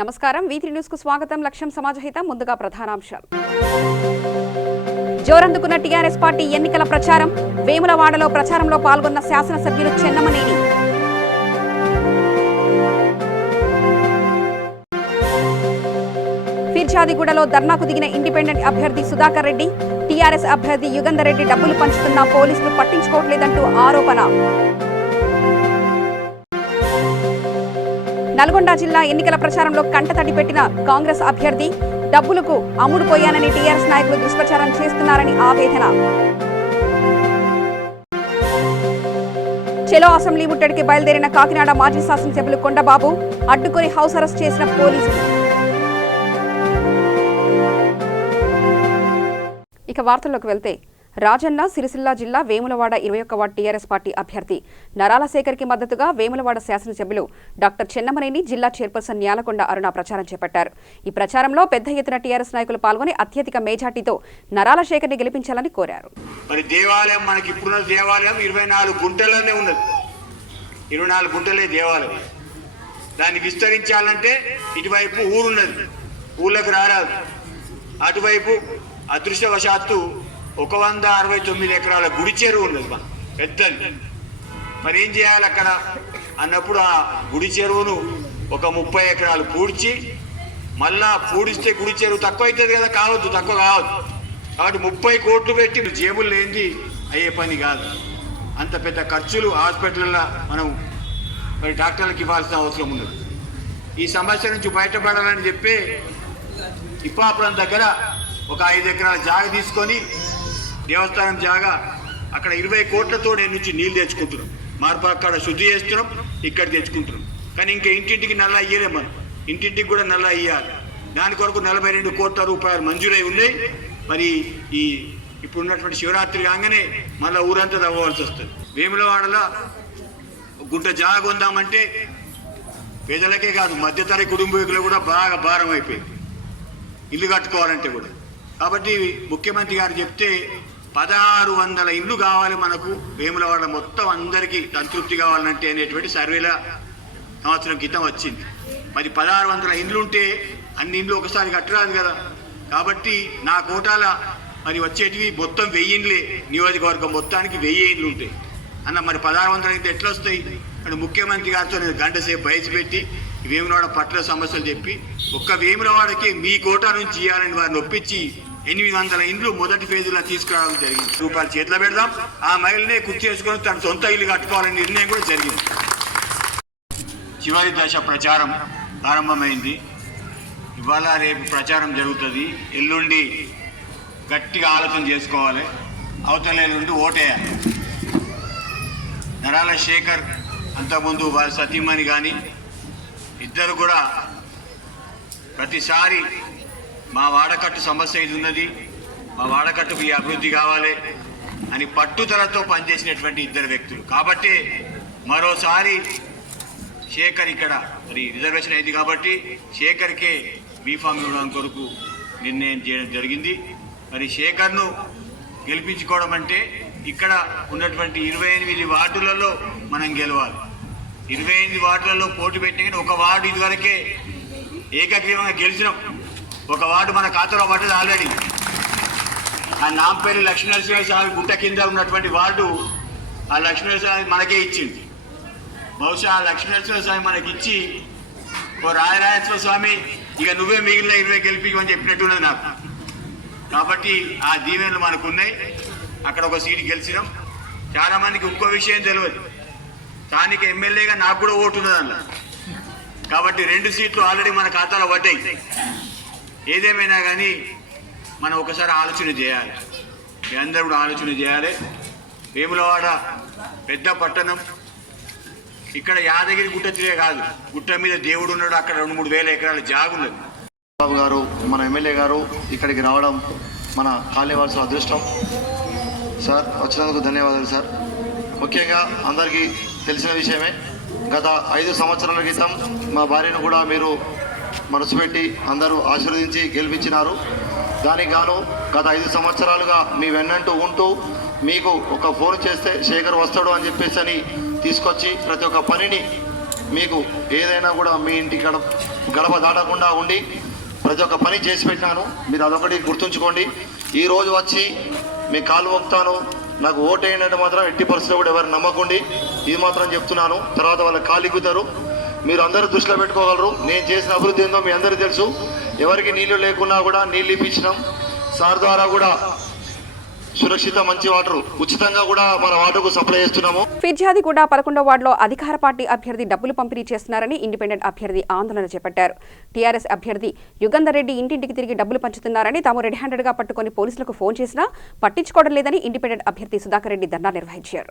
నమస్కారం V3 news కు స్వాగతం. లక్ష్యం సమాజహితం. ముందుగా ప్రధానాంశాలు. జోరందుకున్న టీఆర్ఎస్ పార్టీ ఎన్నికల ప్రచారం. వేములవాడలో ప్రచారంలో పాల్గొన్న శాసనసభ్యులు చెన్నమనేని. ఫిర్జాదిగూడలో ధర్నాకు దిగిన ఇండిపెండెంట్ అభ్యర్థి సుధాకర్ రెడ్డి. టీఆర్ఎస్ అభ్యర్థి యుగంధర్ రెడ్డి డబ్బులు పంచుతున్నా పోలీసులు పట్టించుకోవట్లేదంటూ ఆరోపణ. నల్గొండ జిల్లా ఎన్నికల ప్రచారంలో కంటతడి పెట్టిన కాంగ్రెస్ అభ్యర్థి. డబ్బులకు అమ్ముడుపోయానని టీఆర్ఎస్ నాయకులు దుష్ప్రచారం చేస్తున్నారని ఆవేదన. చెలో అసెంబ్లీ ముట్టడికి బయలుదేరిన కాకినాడ మాజీ శాసనసభ్యులు కొండబాబు. అడ్డుకొని హౌస్ అరెస్ట్ చేసిన పోలీసులు. ఇక వార్తల్లోకి వెళ్తే, రాజన్న సిరిసిల్ల జిల్లా వేములవాడ 21వ వార్డు టీఆర్ఎస్ పార్టీ అభ్యర్థి నరాల శేఖర్కి మద్దతుగా వేములవాడ శాసనసభ్యులు డాక్టర్ చెన్నమనేని, జిల్లా చైర్పర్సన్ న్యాలకొండ అరుణ ప్రచారం చేపట్టారు. ఈ ప్రచారంలో పెద్ద ఎత్తున టీఆర్ఎస్ నాయకులు పాల్గొని అత్యధిక మెజార్టీతో నరాల శేఖర్ని గెలిపించాలని కోరారు. మరి దేవాలయం మనకి ఇప్పుడున్న దేవాలయం 24 గుంటల్లోనే ఉన్నది. 24 గుంటలే దేవాలయం. దాన్ని విస్తరించాలంటే ఇటువైపు ఊరున్నది, ఊళ్ళకి రారాదు. అటువైపు అదృష్టవశాత్తు 169 ఎకరాల గుడి చెరువు ఉన్నది, మన పెద్దది. మరి ఏం చేయాలి అక్కడ అన్నప్పుడు ఆ గుడి చెరువును ఒక 30 ఎకరాలు పూడ్చి, మళ్ళా పూడిస్తే గుడి చెరువు తక్కువ అవుతుంది కదా, తక్కువ కావద్దు. కాబట్టి 30 కోట్లు పెట్టి జేబులు లేనిది అయ్యే పని కాదు. అంత పెద్ద ఖర్చులు హాస్పిటల్లో మనం మరి డాక్టర్లకు ఇవ్వాల్సిన అవసరం ఉన్నది. ఈ సమస్య నుంచి బయటపడాలని చెప్పి ఇప్పాపురం దగ్గర ఒక 5 ఎకరాల జాగ తీసుకొని, దేవస్థానం జాగా అక్కడ 20 కోట్లతో నుంచి నీళ్ళు తెచ్చుకుంటున్నాం. మార్పు అక్కడ శుద్ధి చేస్తున్నాం, ఇక్కడ తెచ్చుకుంటున్నాం. కానీ ఇంకా ఇంటింటికి నల్ల అయ్యేలే, మనం ఇంటింటికి కూడా నల్ల అయ్యాలి. దాని కొరకు 42 కోట్ల రూపాయలు మంజూరై ఉన్నాయి. మరి ఇప్పుడు ఉన్నటువంటి శివరాత్రి కాగానే మళ్ళీ ఊరంతా తవ్వవలసి వస్తుంది. వేములవాడలో గుంట జాగ కొందామంటే పేదలకే కాదు, మధ్యతరగతి కుటుంబీకులు కూడా బాగా భారం అయిపోయింది ఇల్లు కట్టుకోవాలంటే కూడా. కాబట్టి ముఖ్యమంత్రి గారు చెప్తే 1600 ఇండ్లు కావాలి మనకు వేములవాడ మొత్తం అందరికీ సంతృప్తి కావాలంటే అనేటువంటి సర్వేల సంవత్సరం క్రితం వచ్చింది. మరి 1600 ఇండ్లు ఉంటే అన్ని ఇండ్లు ఒకసారి కట్టరాదు కదా. కాబట్టి నా కోటాల మరి వచ్చేటివి మొత్తం 1000 ఇండ్లే. నియోజకవర్గం మొత్తానికి 1000 ఇండ్లు ఉంటాయి అన్న. మరి 1600 ఇండ్లు ఎట్లా వస్తాయి? అంటే ముఖ్యమంత్రి గారితో నేను గంట సేపు బయట పెట్టి వేములవాడ పట్ల సమస్యలు చెప్పి ఒక్క వేములవాడకి మీ కోటా నుంచి ఇవ్వాలని వారిని ఒప్పించి 800 ఇండ్లు మొదటి ఫేజీలో తీసుకురావడం జరిగింది. రూపాయలు చేతిలో పెడదాం, ఆ మహిళనే కుర్చీ చేసుకొని తన సొంత ఇల్లు కట్టుకోవాలని నిర్ణయం కూడా జరిగింది. చివరి దశ ప్రచారం ప్రారంభమైంది. ఇవాళ రేపు ప్రచారం జరుగుతుంది. ఎల్లుండి గట్టిగా ఆలోచన చేసుకోవాలి, అవతల ఎల్లుండి ఓటేయాలి. నరాల శేఖర్ అంతకుముందు వారి సతీమణి కానీ ఇద్దరు కూడా ప్రతిసారి మా వాడకట్టు సమస్య ఇది ఉన్నది, మా వాడకట్టుకు ఈ అభివృద్ధి కావాలి అని పట్టుదలతో పనిచేసినటువంటి ఇద్దరు వ్యక్తులు. కాబట్టి మరోసారి శేఖర్ ఇక్కడ మరి రిజర్వేషన్ అయింది కాబట్టి శేఖర్కే బీఫామ్ ఇవ్వడం కొరకు నిర్ణయం చేయడం జరిగింది. మరి శేఖర్ను గెలిపించుకోవడం అంటే ఇక్కడ ఉన్నటువంటి 28 వార్డులలో మనం గెలవాలి. 28 వార్డులలో పోటీ పెట్టిన ఒక వార్డు ఇదివరకే ఏకగ్రీవంగా గెలిచినాం. ఒక వార్డు మన ఖాతాలో పడ్డది ఆల్రెడీ. ఆ నాంపల్లి లక్ష్మీనరసింహస్వామి గుట్ట కింద ఉన్నటువంటి వార్డు ఆ లక్ష్మీనరసింహస్వామి మనకే ఇచ్చింది. బహుశా ఆ లక్ష్మీనరసింహస్వామి మనకిచ్చి ఓ రాజరాజేశ్వర స్వామి ఇక నువ్వే మిగిలిన 20 గెలిపిమని చెప్పినట్టున్నది నాకు. కాబట్టి ఆ దీవెనలు మనకున్నాయి. అక్కడ ఒక సీటు గెలిచినాం. చాలామందికి ఇంకో విషయం తెలియదు, స్థానిక ఎమ్మెల్యేగా నాకు కూడా ఓటు ఉన్నది అన్న. కాబట్టి 2 సీట్లు ఆల్రెడీ మన ఖాతాలో పడ్డాయి. ఏదేమైనా కానీ మనం ఒకసారి ఆలోచన చేయాలి, మీ అందరూ కూడా ఆలోచన చేయాలి. వేములవాడ పెద్ద పట్టణం. ఇక్కడ యాదగిరి గుట్ట తిరిగే కాదు, గుట్ట మీద దేవుడు ఉన్నాడు. అక్కడ 2-3 వేల ఎకరాల జాగున్నది. బాబు గారు, మన ఎమ్మెల్యే గారు ఇక్కడికి రావడం మన కాళీవాల్సిన అదృష్టం. సార్ వచ్చినందుకు ధన్యవాదాలు సార్. ముఖ్యంగా అందరికీ తెలిసిన విషయమే, గత 5 సంవత్సరాల క్రితం మా భార్యను కూడా మీరు మనసు పెట్టి అందరూ ఆశీర్వదించి గెలిపించినారు. దానికి గాను గత 5 సంవత్సరాలుగా మీ వెన్నంటూ ఉంటూ మీకు ఒక ఫోన్ చేస్తే శేఖర్ వస్తాడు అని చెప్పేసి తీసుకొచ్చి ప్రతి ఒక్క పనిని మీకు ఏదైనా కూడా మీ ఇంటి గడప దాటకుండా ఉండి ప్రతి ఒక్క పని చేసి పెట్టినాను. మీరు అదొకటి గుర్తుంచుకోండి. ఈరోజు వచ్చి మీ కాలు మొక్తాను, నాకు ఓటు వేయనంటే మాత్రం ఎట్టి పరిస్థితుల్లో కూడా ఎవరు నమ్మకండి. ఇది మాత్రం చెప్తున్నాను. తర్వాత వాళ్ళ కాలు ఇగ్గుతారు. మీరు అందరూ దృష్టిలో పెట్టుకోగలరు. నేను చేసిన అభివృద్ధి ఏందో మీ అందరికీ తెలుసు. ఎవరికి నీళ్లు లేకున్నా కూడా నీళ్ళు ఇప్పించినాం. సార్ ద్వారా కూడా సురక్షిత మంచి వాటర్ ఉచితంగా కూడా మన వాటర్కు సప్లై చేస్తున్నాము. ఫిర్యాదిగూడ 11వ వార్డులో అధికార పార్టీ అభ్యర్థి డబ్బులు పంపిణీ చేస్తున్నారని ఇండిపెండెంట్ అభ్యర్థి ఆందోళన చేపట్టారు. టీఆర్ఎస్ అభ్యర్థి యుగంధర్ రెడ్డి ఇంటింటికి తిరిగి డబ్బులు పంచుతున్నారని, తాము రెడ్ హ్యాండెడ్ గా పట్టుకుని పోలీసులకు ఫోన్ చేసినా పట్టించుకోవడం లేదని ఇండిపెండెంట్ అభ్యర్థి సుధాకర్ రెడ్డి ధర్నా నిర్వహించారు.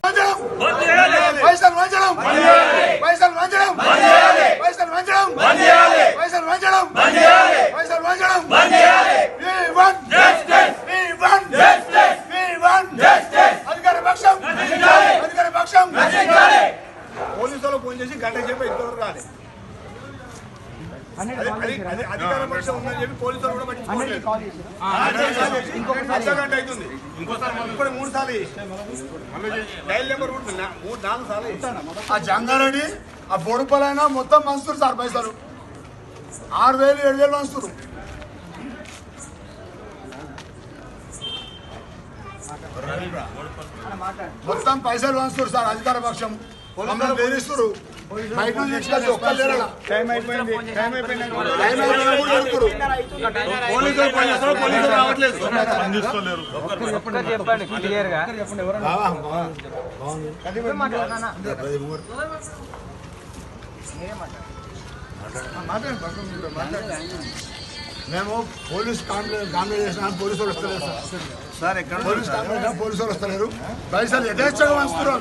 పోలీసులు ఫోన్ చేసి గంట చెప్పి ఇంతవరకు రాలేదు. అధికార పక్షం ఉందని చెప్పి పోలీసులు కూడా పట్టించుకోలేదు. గంట అవుతుంది. ఇప్పుడు 3 సార్లు డైల్ నెంబర్ ఉంటుంది. 4 సార్లు ఆ జంగారెడ్డి ఆ బొడుపలైనా మొత్తం మంచుతారు సార్. పైసలు 6,000 7,000 మంచుతారు. మొత్తం పైసలు వంచుతారు సార్ అధికార పక్షం. బెదిరిస్తారు. బయట నుంచి తీసుకొచ్చి ఒక్కరు మేము పోలీస్ కాంప్లైంట్ చేసినా పోలీసు వాళ్ళు వస్తలేరు సార్. పోలీసు వాళ్ళు వస్తలేరు. పైసలు యథేచ్ఛగా వంచుతున్నారు.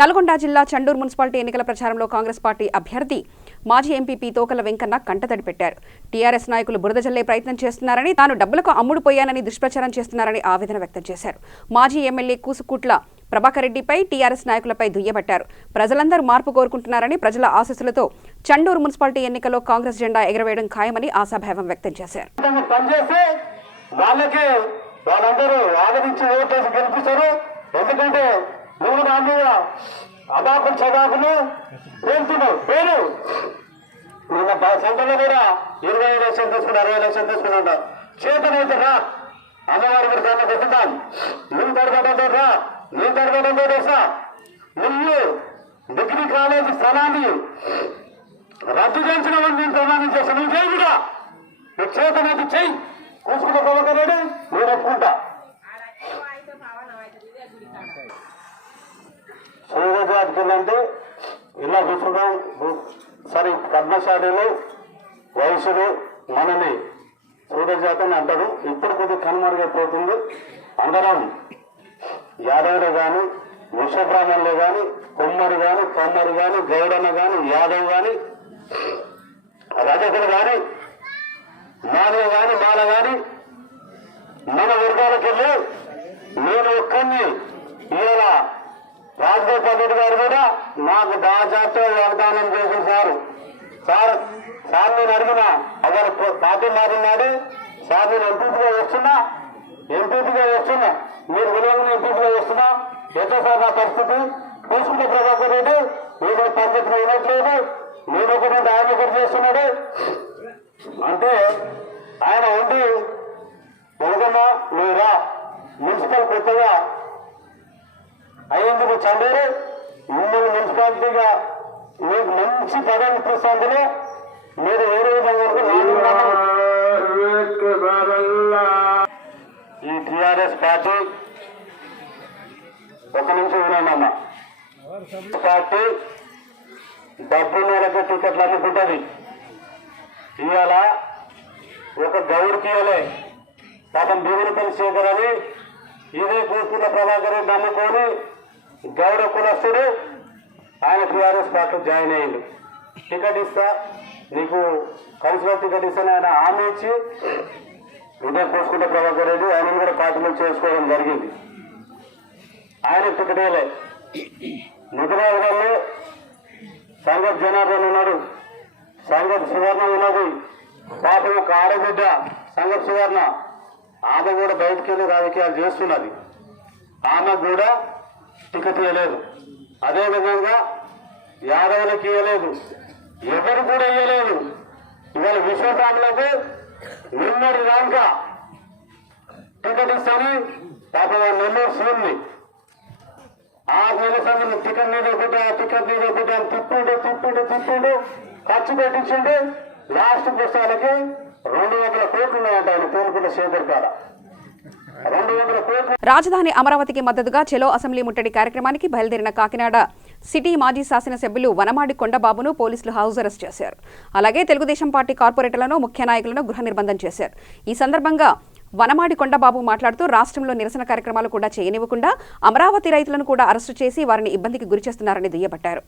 నల్గొండ జిల్లా చండూరు మున్సిపాలిటీ ఎన్నికల ప్రచారంలో కాంగ్రెస్ పార్టీ అభ్యర్థి మాజీ ఎంపీపీ తోకల వెంకన్న కంటతడి పెట్టారు. టీఆర్ఎస్ నాయకులు బురద జల్లే ప్రయత్నం చేస్తున్నారని, తాను డబ్బులకు అమ్ముడుపోయానని దుష్ప్రచారం చేస్తున్నారని ఆవేదన వ్యక్తం చేశారు. మాజీ ఎమ్మెల్యే కూసుకుట్ల ప్రభాకర్ రెడ్డిపై టీఆర్ఎస్ నాయకులపై దుయ్యబట్టారు. ప్రజలందరూ మార్పు కోరుకుంటున్నారని, ప్రజల ఆశీస్సులతో చండూరు మున్సిపాలిటీ ఎన్నికల్లో కాంగ్రెస్ జెండా ఎగరవేయడం ఖాయమని ఆశాభావం వ్యక్తం చేశారు. వాళ్ళందరూ ఆదరించి ఓటేసి గెలిపిస్తారు. ఎందుకంటే నువ్వు నా మీద అబాకులు చదాకులు పేరుతున్నావు. పేరు నిన్న సెంటర్లో కూడా 25 లక్షలు తీసుకున్నా, 60 లక్షలు తీసుకున్నా. చేతనైతే రా, అమ్మవారి మీద కన్నా పెట్టుతాను. నువ్వు తడబడంతో రా, నేను తడబడంతో రేసా. నువ్వు డిగ్రీ కాలేజీ స్థలాన్ని రద్దు చేయించిన వాళ్ళు నేను ప్రమాణం చేస్తాను. నువ్వు చేయి కూడా, నువ్వు చేతనైతే చెయ్యి. కూసుకుంటే కొలకలేడు, నేను ఒప్పుకుంటా. సూర్యజాతికెళ్ళంటే ఇలా కూర్చుంటాం. సరే పద్మశాలీలు వయసులు మనని సూర్యజాతి అని అంటారు. ఇప్పుడు కొద్దిగా కనుమరుగైపోతుంది. అందరం యాదవులు కానీ, విశ్వబ్రాహ్మణులు కానీ, కొమ్మరి కానీ, కమ్మరి కానీ, గౌడన్న కానీ, యాదవ్ కానీ, రజకులు కానీ, మానవ కానీ, మాల కానీ మన వర్గాలకు వెళ్ళి నేను ఒక్కరిని ఇవాళ రాజగోపాల్ రెడ్డి గారు కూడా నాకు దాజాతో వాగ్దానం చేసేసారు. సార్ నేను అడిగిన అసలు పార్టీ మారినాడు సార్, నేను ఎంపీపీగా వస్తున్నా మీరు విలువగా ఎంపీపీగా వస్తున్నా. ఎట్లా సార్ నా పరిస్థితి? తీసుకుంటే ప్రభాకర్ రెడ్డి నేను పంచాయతీ వినట్లేదు, నేను ఒకటి ఆయన ఒకటి చేస్తున్నాడు అంటే ఆయన ఉండి వెనుకమ్మా నువ్వు రా, మున్సిపల్ కొత్తగా అయ్యేందుకు చండూరు మిమ్మల్ని మున్సిపాలిటీగా మీకు మంచి పదవి ఇప్పిస్తుందని మీరు వేరే విధంగా ఈ టీఆర్ఎస్ పార్టీ ఒక నిమిషం వినండమ్మా. పార్టీ డబ్బు మేరకు టికెట్లు అమ్ముకుంటుంది. ఇవాళ ఒక గౌరికి ఇవ్వలే పాపం దేవునిపల్లి శేఖర్ అని ఇదే కూతున్న ప్రభాకర్ రెడ్డి నమ్ముకొని గౌరవ కులస్తుడు ఆయన టీఆర్ఎస్ పార్టీలో జాయిన్ అయ్యిండు. టికెట్ ఇస్తా, నీకు కౌన్సిలర్ టికెట్ ఇస్తాను ఆయన హామీ ఇచ్చి ఇదే కూసుకుంటే ప్రభాకర్ రెడ్డి ఆయన కూడా పార్టీలో చేసుకోవడం జరిగింది. ఆయన టికెట్ ఇవ్వలే. నిధురాజులో సంగత్ జనార్దన్ ఉన్నాడు, సంగత్ సువర్ణ ఉన్నది, పాపం ఒక ఆడబిడ్డ సంగత్ సువర్ణ, ఆమె కూడా బయటికి వెళ్ళి రాజకీయాలు చేస్తున్నది. ఆమె కూడా టికెట్ ఇవ్వలేదు. అదేవిధంగా యాదవులకు ఇవ్వలేదు, ఎవరు కూడా ఇవ్వలేదు. ఇవాళ విశ్వసాములకు నిన్నటి దాకా టికెట్ ఇస్తాను పాప నెల్లూరు సీఎంని 6 నెలల సమయం టికెట్ మీద ఒకటి తిప్పిండు ఖర్చు పెట్టించిండు. లాస్ట్ పుస్తకాలకి 200 కోట్లు ఉన్నాయంట ఆయన తోలుకున్న శేఖర్ కాడ 200 కోట్లు. రాజధాని అమరావతికి మద్దతుగా చెలో అసెంబ్లీ ముట్టడి కార్యక్రమానికి బయలుదేరిన కాకినాడ సిటీ మాజీ శాసనసభ్యులు వనమాడి కొండబాబును పోలీసులు హౌస్ అరెస్ట్ చేశారు. అలాగే తెలుగుదేశం పార్టీ కార్పొరేటర్లను, ముఖ్య నాయకులను గృహ నిర్బంధం చేశారు. ఈ సందర్భంగా వనమాడి కొండబాబు మాట్లాడుతూ రాష్ట్రంలో నిరసన కార్యక్రమాలు కూడా చేయనివ్వకుండా అమరావతి రైతులను కూడా అరెస్టు చేసి వారిని ఇబ్బందికి గురి చేస్తున్నారని దుయ్యబట్టారు.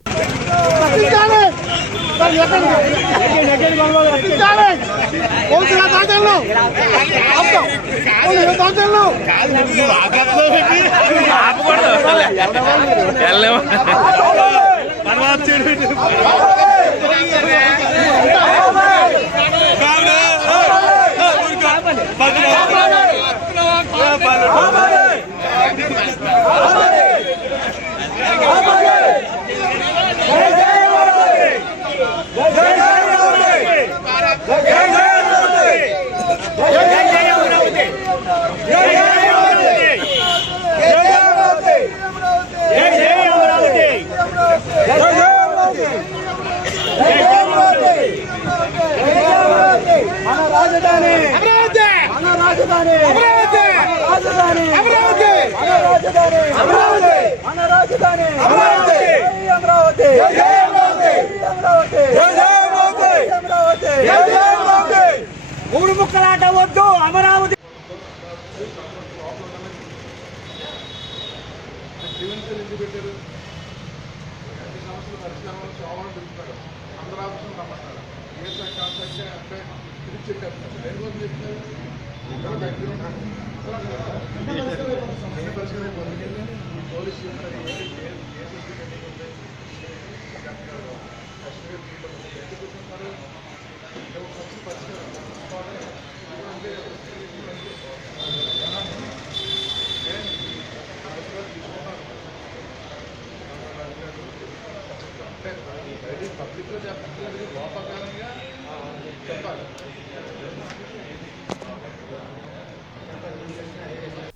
మూడు ముక్కలాట వద్దు అమరావతి.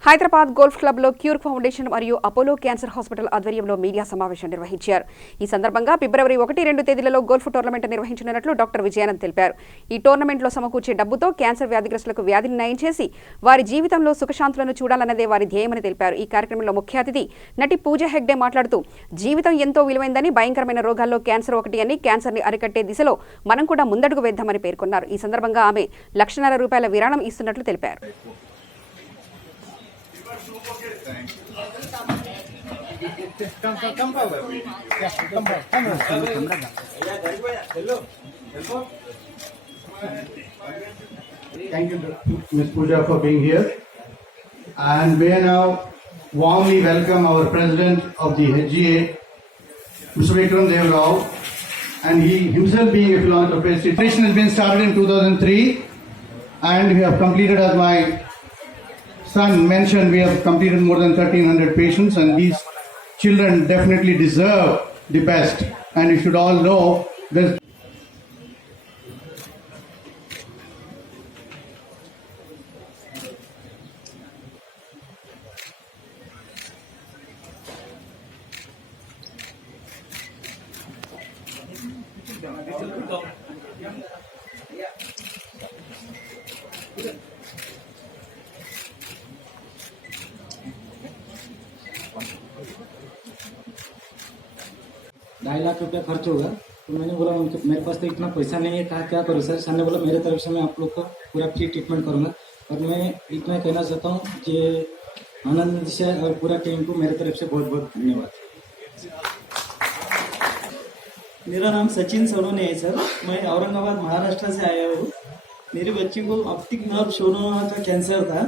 హైదరాబాద్ గోల్ఫ్ క్లబ్ లో క్యూర్ ఫౌండేషన్ మరియు అపోలో క్యాన్సర్ హాస్పిటల్ ఆధ్వర్యంలో మీడియా సమావేశం నిర్వహించారు. ఈ సందర్భంగా ఫిబ్రవరి 1-2 తేదీలలో గోల్ఫ్ టోర్నమెంట్ నిర్వహించనున్నట్లు డాక్టర్ విజయానంద్ తెలిపారు. ఈ టోర్నమెంట్లో సమకూర్చే డబ్బుతో క్యాన్సర్ వ్యాధిగ్రస్తులకు వ్యాధిని నయం చేసి వారి జీవితంలో సుఖశాంతులను చూడాలన్నదే వారి ధ్యేయమని తెలిపారు. ఈ కార్యక్రమంలో ముఖ్య అతిథి నటి పూజా హెగ్డే మాట్లాడుతూ జీవితం ఎంతో విలువైందని, భయంకరమైన రోగాల్లో క్యాన్సర్ ఒకటి అని, క్యాన్సర్ని అరికట్టే దిశలో మనం కూడా ముందడుగు వేద్దామని పేర్కొన్నారు. ఈ సందర్భంగా ఆమె ₹1,00,000 విరాళం ఇస్తున్నట్లు తెలిపారు. Thank you, Ms. Pooja, for being here. And may I now warmly welcome our President of the HGA, Mr. Vikram Dev Rao, and he himself being a philanthropist. The operation has been started in 2003, and we have completed, as my son mentioned, we have completed more than 1,300 patients, and these children definitely deserve the best. And you should all know this. ₹2.5 lakh खर्च होगा। तो मैंने बोला उनके मेरे पास तो इतना पैसा नहीं है, कहा क्या करूँ सर। सर ने बोला मेरे तरफ से मैं आप लोग का पूरा फ्री ट्रीटमेंट करूँगा। और मैं इतना कहना चाहता हूँ कि आनंद जी से और पूरा टीम को मेरे तरफ से बहुत बहुत धन्यवाद। मेरा नाम सचिन सोनोने है सर, मैं औरंगाबाद महाराष्ट्र से आया हूँ। मेरी बच्ची को ऑप्टिक नर्व शोनोमा का कैंसर था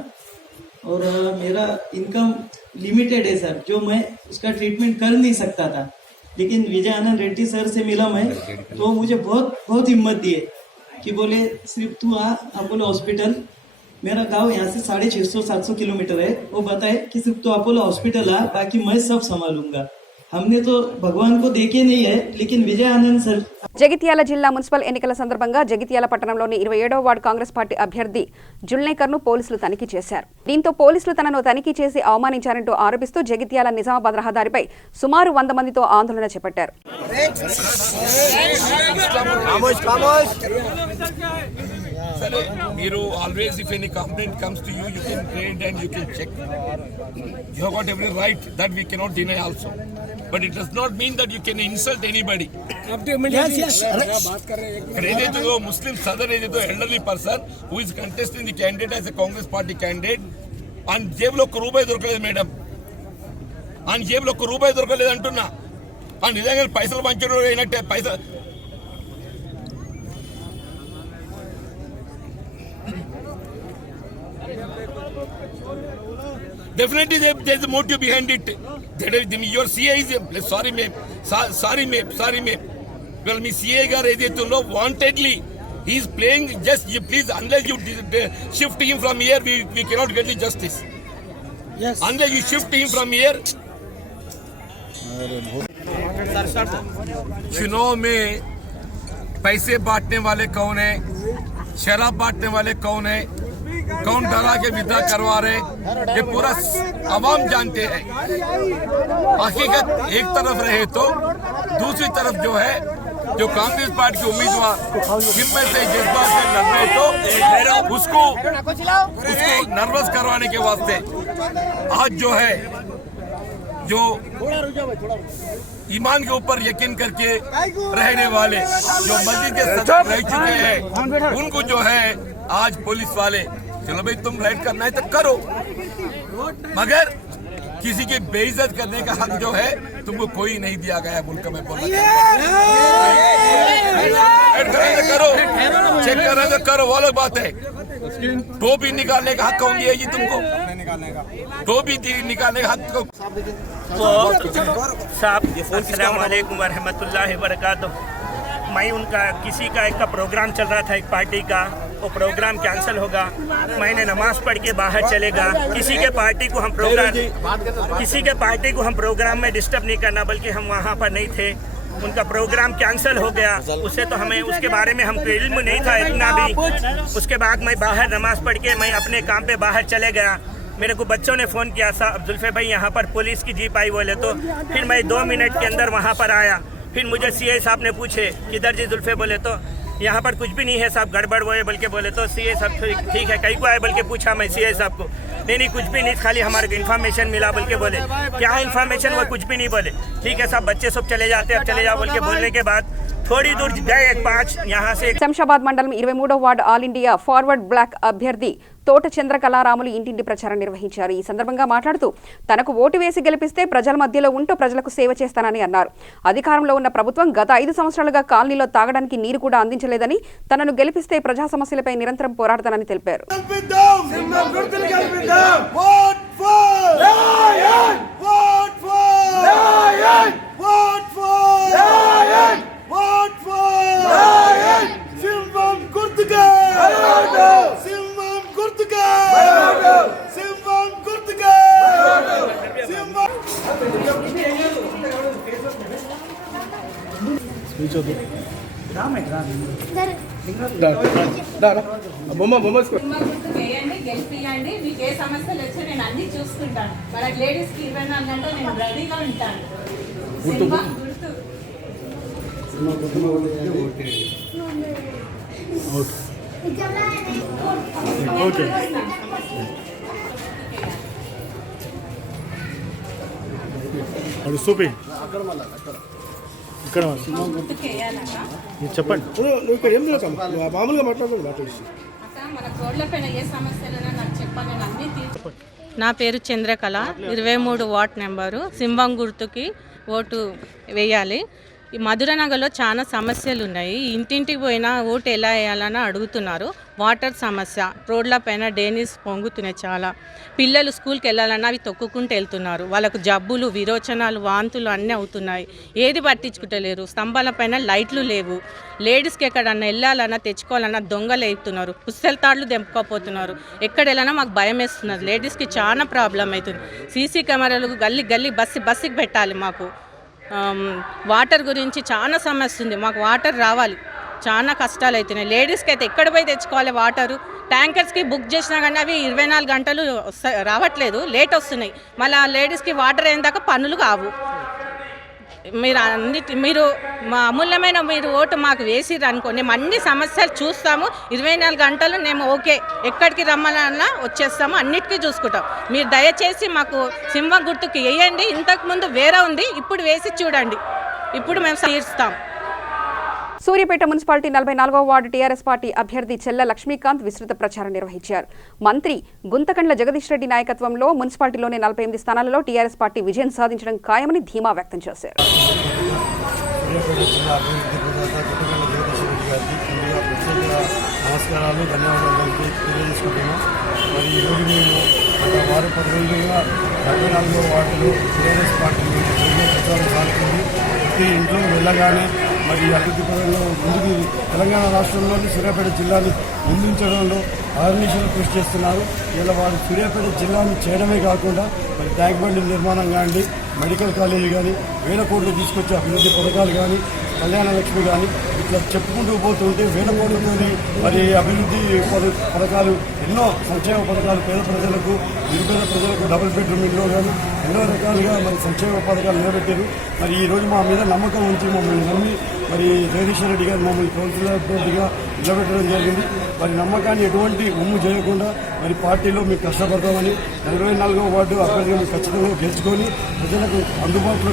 और मेरा इनकम लिमिटेड है सर, जो मैं उसका ट्रीटमेंट कर नहीं सकता था। लेकिन विजयानंद रेड्डी सर से मिला मैं, तो मुझे बहुत हिम्मत दिए कि बोले सिर्फ तू आ अपोलो हॉस्पिटल, मेरा गांव यहाँ से 650-700 किलोमीटर है। वो बताए कि सिर्फ तू अपोलो हॉस्पिटल आ, बाकी मैं सब संभालूंगा। हमने तो भगवान को देखे नहीं है, लेकिन विजय आनंद सर జగిత్యాల జిల్లా మున్సిపల్ ఎన్నికల సందర్భంగా జగిత్యాల పట్టణంలోని 27వ వార్డు కాంగ్రెస్ పార్టీ అభ్యర్థి జుల్నేకర్ను పోలీసులు తనిఖీ చేశారు. దీంతో పోలీసులు తనను తనిఖీ చేసి అవమానించారంటూ ఆరోపిస్తూ జగిత్యాల నిజామాబాద్ రహదారిపై సుమారు 100 మందితో ఆందోళన చేపట్టారు. Miru, always if any complaint comes to you, you can read and you can check. You have got every right, that we cannot deny also. But it does not mean that you can insult anybody. Yes. Muslim Sadar elderly person who is contesting the candidate as a Congress party candidate and jeblo oka roopayi dorkaledu madam. And jeblo oka roopayi dorkaledu antunna. And nijanga paisalu panchadu ayinatte paisa. Definitely there is a motive behind it. Your CA is sorry ma'am. Well, me CA gar edaithe unno wantedly he is playing. Just you please, unless you shift him from here, we cannot get the justice. Yes. Unless you shift him from here. चुनाव में पैसे बांटने वाले कौन है, शराब बांटने वाले कौन है, कौन डरा के विदा करवा रहे, ये पूरा आवाम जानते हैं. हकीकत एक तरफ रहे तो दूसरी तरफ जो है, जो कांग्रेस पार्टी के उम्मीदवार हिम्मत से जज्बात से लड़ रहे तो उसको नर्वस करवाने के वास्ते आज जो है, जो ईमान के ऊपर यकीन करके रहने वाले जो मस्जिद के सदस्य रह चुके हैं, उनको जो है आज पुलिस वाले चलो भाई तुम राइट करना है तो करो, मगर किसी की बेइज्जत करने का हक जो है तुमको कोई नहीं दिया गया मुल्क में. बोलना करो, चेक करना तो करो, वो अलग बात है. टोपी निकालने का हक कौन दिया जी तुमको? टोपी निकालने का हक साहब. अस्सलाम वालेकुम व रहमतुल्लाहि व बरकातुहू. मैं उनका किसी का एक का प्रोग्राम चल रहा था, एक पार्टी का, वो प्रोग्राम कैंसिल होगा, मैंने नमाज पढ़ के बाहर चलेगा. किसी के पार्टी को हम प्रोग्राम में डिस्टर्ब नहीं करना, बल्कि हम वहाँ पर नहीं थे, उनका प्रोग्राम कैंसिल हो गया. उससे तो हमें उसके बारे में हमको इल्म नहीं था इतना भी. उसके बाद मैं बाहर नमाज पढ़ के मैं अपने काम पे बाहर चले गया. मेरे को बच्चों ने फ़ोन किया, साहब जुल्फे भाई यहाँ पर पुलिस की जीप आई बोले, तो फिर मैं 2 मिनट के अंदर वहाँ पर आया. फिर मुझे सीए साहब ने पूछे किधर जी जुल्फे, बोले तो यहाँ पर कुछ भी नहीं है साहब, गड़बड़ वो है, बल्कि बोले तो सीए साहब ठीक है, कहीं को आए बल्कि पूछा मैं सीए साहब को, नहीं कुछ भी नहीं, खाली हमारे को इन्फॉर्मेशन मिला, बल्कि बोले क्या इन्फॉर्मेशन, वो कुछ भी नहीं बोले. ठीक है साहब, बच्चे सब चले जाते, अब चले जाओ बोल के बोलने के बाद थोड़ी दूर गए, 5 यहाँ से. శంషాబాద్ మండలం 23వ ward all India forward bloc అభ్యర్థి తోట చంద్రకళారాములు ఇంటింటి ప్రచారం నిర్వహించారు. ఈ సందర్భంగా మాట్లాడుతూ తనకు ఓటు వేసి గెలిపిస్తే ప్రజల మధ్యలో ఉంటూ ప్రజలకు సేవ చేస్తానని అన్నారు. అధికారంలో ఉన్న ప్రభుత్వం గత 5 సంవత్సరాలుగా కాలనీలో తాగడానికి నీరు కూడా అందించలేదని, తనను గెలిపిస్తే ప్రజా సమస్యలపై నిరంతరం పోరాడతానని తెలిపారు. గెలిపియండి, మీకు ఏ సమస్యలు వచ్చా నేను అన్ని చూసుకుంటాను. మన లేడీస్ కి 24 గంటలు నేను రెడీగా ఉంటాను. చెప్పండి, మామూలుగా మాట్లాడుతుంది. మన రోడ్ల పైన ఏ సమస్యలు నాకు చెప్పండి, నేను అన్ని తీర్చుకుంటాను. నా పేరు చంద్రకళ, 23 వార్డ్ నెంబరు, సింహం గుర్తుకి ఓటు వేయాలి. ఈ మధురనగర్లో చాలా సమస్యలు ఉన్నాయి. ఇంటింటికి పోయినా ఓటు ఎలా వేయాలని అడుగుతున్నారు. వాటర్ సమస్య, రోడ్ల పైన డ్రైనేజ్ పొంగుతున్నాయి చాలా. పిల్లలు స్కూల్కి వెళ్ళాలన్నా అవి తొక్కుకుంటూ వెళ్తున్నారు. వాళ్ళకు జబ్బులు, విరోచనాలు, వాంతులు అన్నీ అవుతున్నాయి. ఏది పట్టించుకుంటలేరు. స్తంభాల పైన లైట్లు లేవు. లేడీస్కి ఎక్కడన్నా వెళ్ళాలన్నా తెచ్చుకోవాలన్నా దొంగలు అవుతున్నారు. పుస్తల తాళ్ళు దెంపుకోపోతున్నారు. ఎక్కడ వెళ్ళాలన్నా మాకు భయం వేస్తున్నారు. లేడీస్కి చాలా ప్రాబ్లం అవుతుంది. సీసీ కెమెరాలు గల్లీ బస్సుకి పెట్టాలి మాకు. వాటర్ గురించి చాలా సమస్య ఉంది. మాకు వాటర్ రావాలి, చాలా కష్టాలు అవుతున్నాయి. లేడీస్కి అయితే ఎక్కడ పోయి తెచ్చుకోవాలి వాటరు. ట్యాంకర్స్కి బుక్ చేసినా కానీ అవి 24 గంటలు రావట్లేదు, లేట్ వస్తున్నాయి. మళ్ళీ ఆ లేడీస్కి వాటర్ అయిన దాకా పనులు కావు. మీరు మా అమూల్యమైన మీరు ఓటు మాకు వేసిర్రు అనుకో, మేము అన్ని సమస్యలు చూస్తాము. 24 గంటలు మేము ఓకే, ఎక్కడికి రమ్మన్నా వచ్చేస్తాము, అన్నిటికీ చూసుకుంటాం. మీరు దయచేసి మాకు సింహం గుర్తుకు వేయండి. ఇంతకుముందు వేరే ఉంది, ఇప్పుడు వేసి చూడండి, ఇప్పుడు మేము తీరుస్తాం. సూర్యాపేట మున్సిపాలిటీ 44వ వార్డు టీఆర్ఎస్ పార్టీ అభ్యర్థి చెల్ల లక్ష్మీకాంత్ విస్తృత ప్రచారం నిర్వహించారు. మంత్రి గుంతకండ్ల జగదీష్ రెడ్డి నాయకత్వంలో మున్సిపాలిటీలోని 48 స్థానాలలో టీఆర్ఎస్ పార్టీ విజయం సాధించడం ఖాయమని ధీమా వ్యక్తం చేశారు. నమస్కారాలు, ధన్యవాదాలు తెలియజేసుకుంటున్నాం. మరి ఈరోజు మేము గత వారం 10 రోజులుగా 44వ వార్డులో టీఆర్ఎస్ పార్టీ ప్రచారం సాగుతుంది. ప్రతి ఇంట్లో వెళ్ళగానే మరి అభివృద్ధి పరంలో ముందుకు తెలంగాణ రాష్ట్రంలోని సూర్యాపేట జిల్లాని ముందుంచడంలో అహర్నిశలు కృషి చేస్తున్నారు. ఇలా వారు సూర్యాపేట జిల్లాను చేయడమే కాకుండా మరి ట్యాంక్ బండి నిర్మాణం కానీ, మెడికల్ కాలేజీ కానీ, 1000 కోట్లు తీసుకొచ్చే అభివృద్ధి పథకాలు కానీ, కళ్యాణ లక్ష్మి కానీ ఇట్లా చెప్పుకుంటూ పోతుంటే 1000 కోట్లతోని మరి అభివృద్ధి పథకాలు, ఎన్నో సంక్షేమ పథకాలు పేద ప్రజలకు, నిరుపేద ప్రజలకు డబుల్ బెడ్రూమ్ ఇల్లు కానీ ఎన్నో రకాలుగా మరి సంక్షేమ పథకాలు నిలబెట్టారు. మరి ఈరోజు మా మీద నమ్మకం ఉంచి మమ్మల్ని నమ్మి మరి జగదీష్ రెడ్డి గారు మమ్మల్ని కౌన్సిలర్ అభ్యర్థిగా నిలబెట్టడం జరిగింది. మరి నమ్మకాన్ని ఎటువంటి ఉమ్ము చేయకుండా మరి పార్టీలో మేము కష్టపడతామని 44వ వార్డు అభ్యర్థిగా ఖచ్చితంగా గెలుచుకొని ప్రజలకు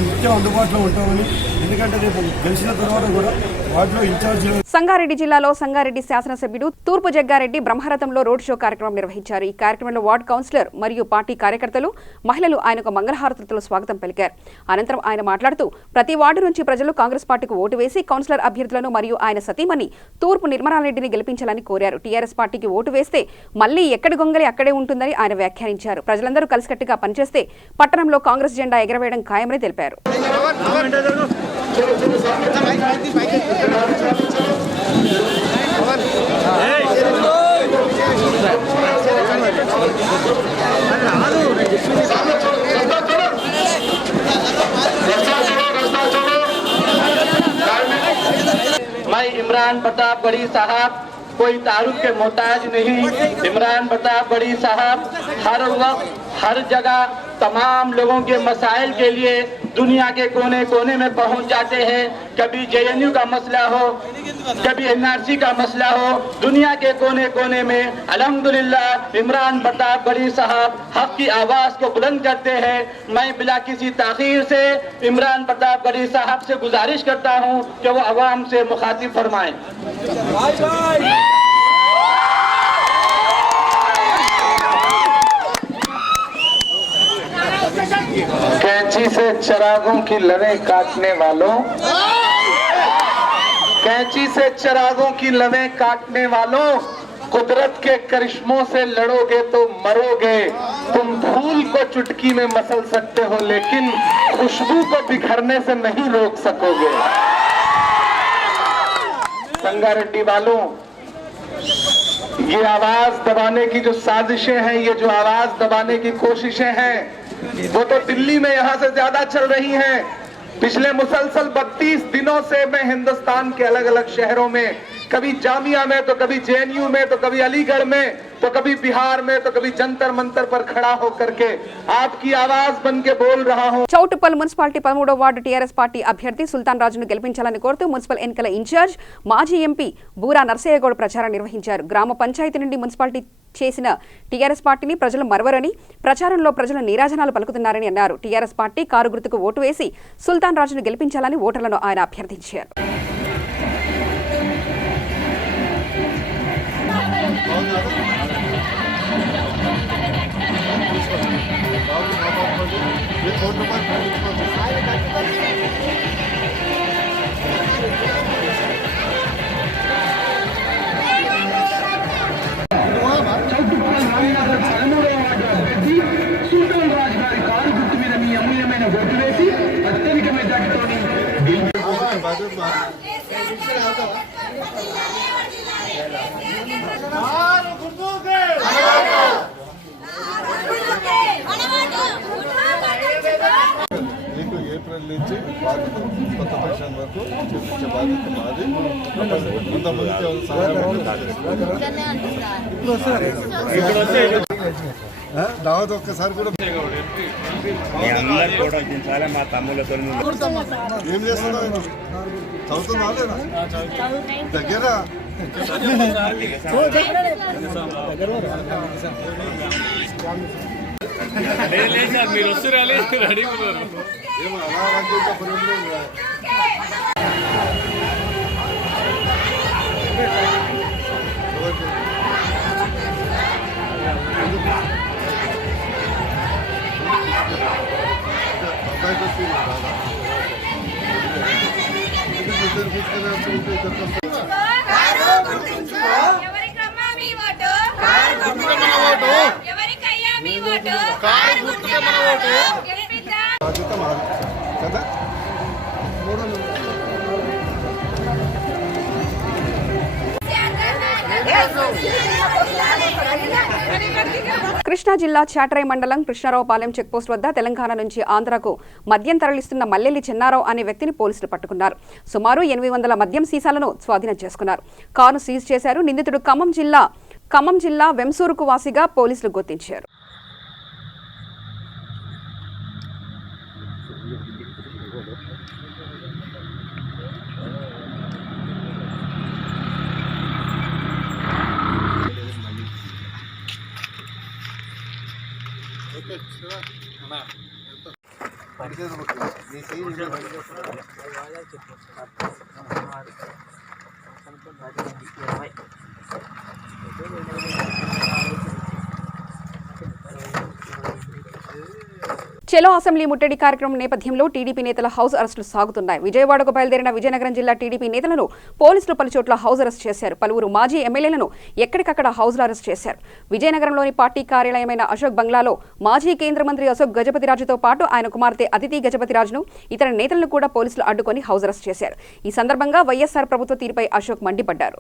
నిత్యం అందుబాటులో ఉంటామని, ఎందుకంటే రేపు గెలిచిన తర్వాత కూడా వార్డులో ఇన్ఛార్జి. సంగారెడ్డి జిల్లాలో సంగారెడ్డి శాసనసభ్యుడు తూర్పు జగ్గారెడ్డి బ్రహ్మరథంలో రోడ్ షో కార్యక్రమం నిర్వహించారు. ఈ కార్యక్రమంలో వార్డు కౌన్సిలర్ మరియు పార్టీ కార్యకర్తలు, మహిళలు ఆయనకు మంగళహారతులతో స్వాగతం పలికారు. అనంతరం ఆయన మాట్లాడుతూ ప్రతి వార్డు నుంచి ప్రజలు కాంగ్రెస్ పార్టీకి ఓటు వేసి కౌన్సిలర్ అభ్యర్థులను మరియు ఆయన సతీమణి తూర్పు నిర్మలారెడ్డిని గెలిపించాలని కోరారు. టీఆర్ఎస్ పార్టీకి ఓటు వేస్తే మళ్లీ ఎక్కడి గొంగలి అక్కడే ఉంటుందని ఆయన వ్యాఖ్యానించారు. ప్రజలందరూ కలిసికట్టుగా పనిచేస్తే పట్టణంలో కాంగ్రెస్ జెండా ఎగరవేయడం ఖాయమని తెలిపారు. मैं इमरान प्रताप गढ़ी साहब कोई तारुफ के मोहताज नहीं। इमरान प्रताप गढ़ी साहब हर वक्त हर जगह तमाम लोगों के मसाइल के लिए दुनिया के कोने कोने में पहुंच जाते हैं। कभी जेएनयू का मसला हो, कभी एनआरसी का मसला हो, दुनिया के कोने कोने में अल्हम्दुलिल्लाह इमरान प्रताप गढ़ी साहब हक की आवाज को बुलंद करते हैं। मैं बिला किसी ताखीर से इमरान प्रताप गढ़ी साहब से गुजारिश करता हूं कि वो अवाम से मुखातिब फरमाएं। कैंची से चिरागों की लवें काटने वालों, कैंची से चिरागों की लवें काटने वालों, कुदरत के करिश्मों से लड़ोगे तो मरोगे। तुम फूल को चुटकी में मसल सकते हो लेकिन खुशबू को बिखरने से नहीं रोक सकोगे। संगारेड्डी वालों, ये आवाज दबाने की जो साजिशें हैं, ये जो आवाज दबाने की कोशिशें हैं, वो तो दिल्ली में यहाँ से ज्यादा चल रही हैं। पिछले मुसलसल 32 दिनों से मैं हिंदुस्तान के अलग अलग शहरों में, कभी जामिया में तो कभी जेएनयू में तो कभी अलीगढ़ में तो कभी बिहार में तो कभी जंतर मंतर पर खड़ा होकर के आपकी आवाज बन के बोल रहा हूं। చౌటుప్పల్ మున్సిపాలిటీ 13వ వార్డు టీఆర్ఎస్ పార్టీ అభ్యర్థి సుల్తాన్ రాజును గెలిపించాలని కోరుతూ మున్సిపల్ ఎన్నికల ఇన్ఛార్జ్ మాజీ ఎంపీ బూరా నర్సయ్య గౌడ్ ప్రచారం నిర్వహించారు. గ్రామ పంచాయతీ నుండి మున్సిపాలిటీ చేసిన టీఆర్ఎస్ పార్టీని ప్రజలు మరవరని, ప్రచారంలో ప్రజలు నీరాజనాలు పలుకుతున్నారని అన్నారు. టీఆర్ఎస్ పార్టీ కారు గుర్తుకు ఓటు వేసి సుల్తాన్ రాజును గెలిపించాలని ఓటర్లను ఆయన అభ్యర్థించారు. ఏప్రిల్ నుంచి బాధ్యత కొత్త పెన్షన్ వరకు చూపించే బాధ్యత మాది. కొంతమందికి దావత్ ఒక్కసారి కూడా మా తమ్ముళ్ళతో ఏం చేస్తున్నావు? చదువుతున్నా లేదా దగ్గర మీరు వస్తురాలి రెడీ ఉన్నారు. ఏమో అలా బాధ్యత మాది కదా. కృష్ణా జిల్లా చాటరై మండలం కృష్ణారావుపాలెం చెక్పోస్ట్ వద్ద తెలంగాణ నుంచి ఆంధ్రకు మద్యం తరలిస్తున్న మల్లెల్లి చెన్నారావు అనే వ్యక్తిని పోలీసులు పట్టుకున్నారు. సుమారు 800 మద్యం సీసాలను స్వాధీనం చేసుకున్నారు. కారును సీజ్ చేశారు. నిందితుడు ఖమ్మం జిల్లా వెంసూరుకు వాసిగా పోలీసులు గుర్తించారు. చెలో అసెంబ్లీ ముట్టడి కార్యక్రమం నేపథ్యంలో టీడీపీ నేతల హౌస్ అరెస్టులు సాగుతున్నాయి. విజయవాడకు బయలుదేరిన విజయనగరం జిల్లా టీడీపీ నేతలను పోలీసులు పలుచోట్ల హౌస్ అరెస్ట్ చేశారు. పలువురు మాజీ ఎమ్మెల్యేలను ఎక్కడికక్కడ హౌస్ అరెస్ట్ చేశారు. విజయనగరంలోని పార్టీ కార్యాలయమైన అశోక్ బంగ్లాలో మాజీ కేంద్ర మంత్రి అశోక్ గజపతిరాజుతో పాటు ఆయన కుమార్తె అదితి గజపతిరాజును ఇతర నేతలను కూడా పోలీసులు అడ్డుకొని హౌస్ అరెస్ట్ చేశారు. ఈ సందర్భంగా వైఎస్ఆర్ ప్రభుత్వ తీరుపై అశోక్ మండిపడ్డారు.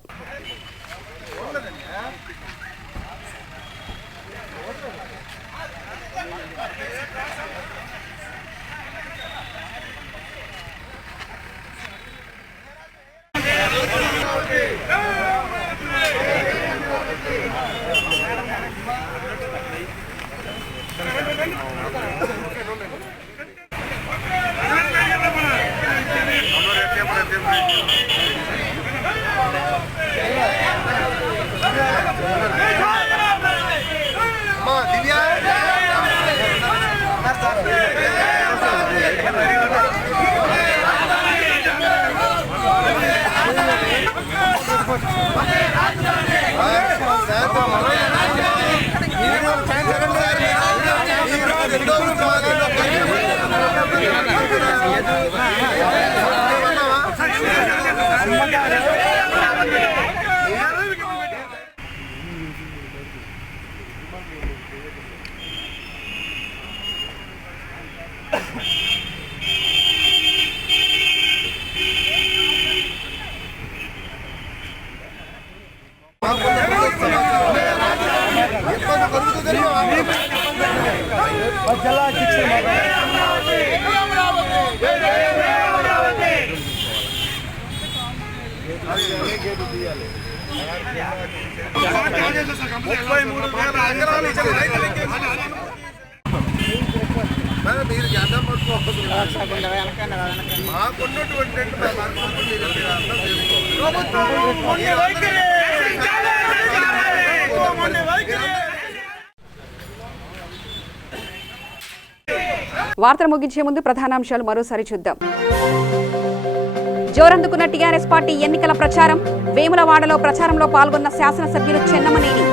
వార్తలు ముగించే ముందు ప్రధానాంశాలు మరోసారి చూద్దాం. జోరందుకున్న టీఆర్ఎస్ పార్టీ ఎన్నికల ప్రచారం. వేములవాడలో ప్రచారంలో పాల్గొన్న శాసనసభ్యులు చెన్నమనేని.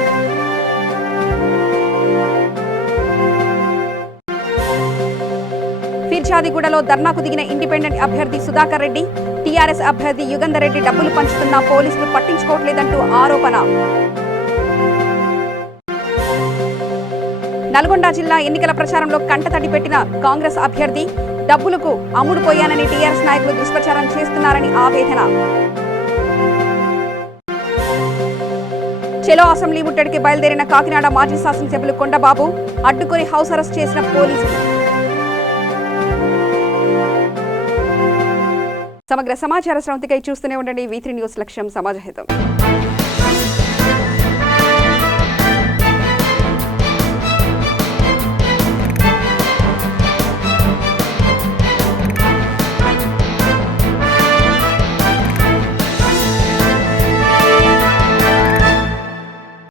ఫిర్జాదిగూడలో ధర్నాకు దిగిన ఇండిపెండెంట్ అభ్యర్థి సుధాకర్ రెడ్డి. టీఆర్ఎస్ అభ్యర్థి యుగంధర్ రెడ్డి డబ్బులు పంచుతున్నా పోలీసులు పట్టించుకోవట్లేదంటూ ఆరోపణ. నల్గొండ జిల్లా ఎన్నికల ప్రచారంలో కంటతడి పెట్టిన కాంగ్రెస్ అభ్యర్థి. డబ్బులకు అమ్ముడుపోయానని టీఆర్ఎస్ నాయకులు దుష్ప్రచారం చేస్తున్నారని ఆవేదన. చెలో అసెంబ్లీ ముట్టడికి బయలుదేరిన కాకినాడ మాజీ శాసనసభ్యులు కొండబాబు. అడ్డుకొని హౌస్ అరెస్ట్ చేసిన పోలీసులు. సమగ్ర సమాచార స్రవంతికై చూస్తూనే ఉండండి V3 న్యూస్. లక్ష్యం సమాజహితం.